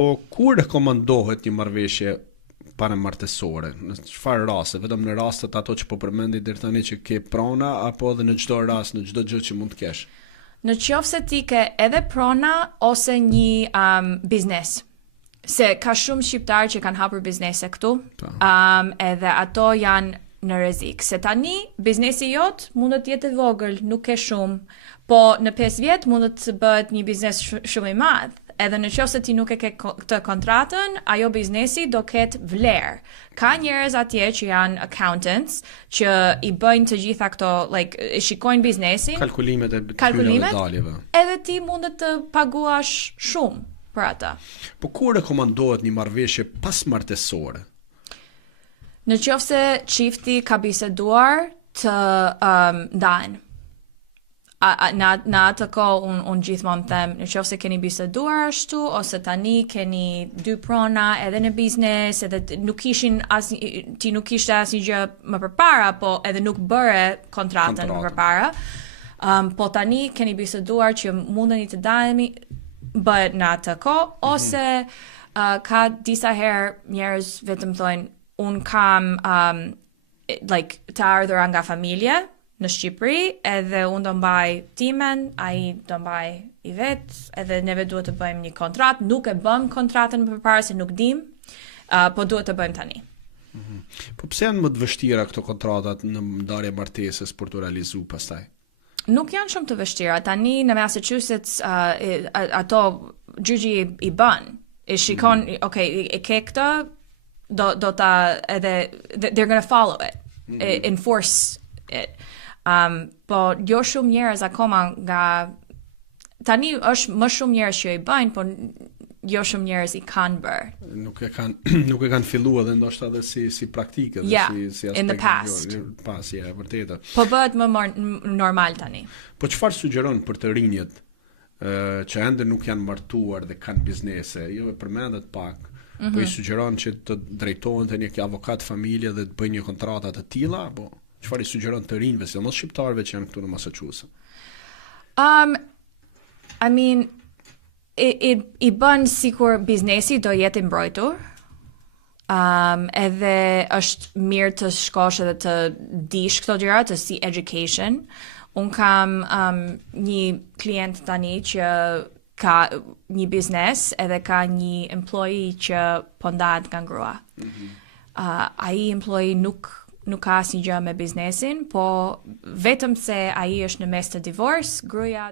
Po kur rekomandohet një marrëveshje paramartesore? Në çfarë raste? Vetëm në rastet ato që po përmendi deri tani që ke prona apo edhe në çdo rast, në çdo gjë që mund të kesh? Në qoftë se ti ke edhe prona ose një biznes. Se ka shumë shqiptarë që kanë hapur biznese këtu, edhe ato janë në rrezik. Se tani biznesi jot mund të jetë i vogël, nuk ke shumë, po në 5 vjet mund të bëhet një biznes shumë i madh. Edhe në qoftë se ti nuk e ke këtë kontratën, ajo biznesi do ketë vlerë. Ka njerëz atje që janë accountants, që i bëjnë të gjitha këto, i shikojnë biznesin, kalkulimet e daljeve. Edhe ti mund të paguash shumë për ata. Po kur rekomandohet një marrëveshje pasmartesore? Në qoftë se çifti ka biseduar të ndahen. Në atë kohë unë gjithmonë them, në qoftë se keni biseduar ashtu, ose tani keni 2 prona edhe në biznes, edhe ti nuk kishte asnjë gjë më përpara, po edhe nuk bëre kontratën më përpara. Po tani keni biseduar që mundeni të dahemi, bëhet në atë kohë, ose ka disa herë njerëz vetëm thonë, unë kam të ardhura nga familje në Shqipëri, edhe unë do mbaj timen, ai do mbaj i vet, edhe neve duhet të bëjmë një kontratë, nuk e bëm kontratën më përpara se nuk dim, po duhet të bëjmë tani. Po pse janë më të vështira këto kontratat në ndarje martesës për të realizuar pastaj? Nuk janë shumë të vështira. Tani në Massachusetts ato gjyqi i bën. E shikon, e ke këtë, do ta edhe they're going to follow it, enforce it. Po jo shumë njerëz akoma nga tani është më shumë njerëz që i bëjnë, po jo shumë njerëz i kanë bërë. Nuk e kanë filluar edhe ndoshta edhe si praktikë, si in the past. Vërtetë. Po bëhet më normal tani. Po çfarë sugjeron për të rinjët që ende nuk janë martuar dhe kanë biznese? Jo e përmendet pak. Po i sugjeron që të drejtohen te një avokat familje dhe të bëjnë një kontratë të tilla, apo çfarë i sugjeron të rinjve, sidomos shqiptarëve që janë këtu në Massachusetts? I mean, i bën sikur biznesi do jetë i mbrojtur. Edhe është mirë të shkosh edhe të dish këto gjëra, të si education. Unë kam një klient tani që ka një biznes edhe ka një employee që po ndahet nga grua. Ai employee nuk ka asnjë gjë me biznesin, po vetëm se ai është në mes të divorce, gruaja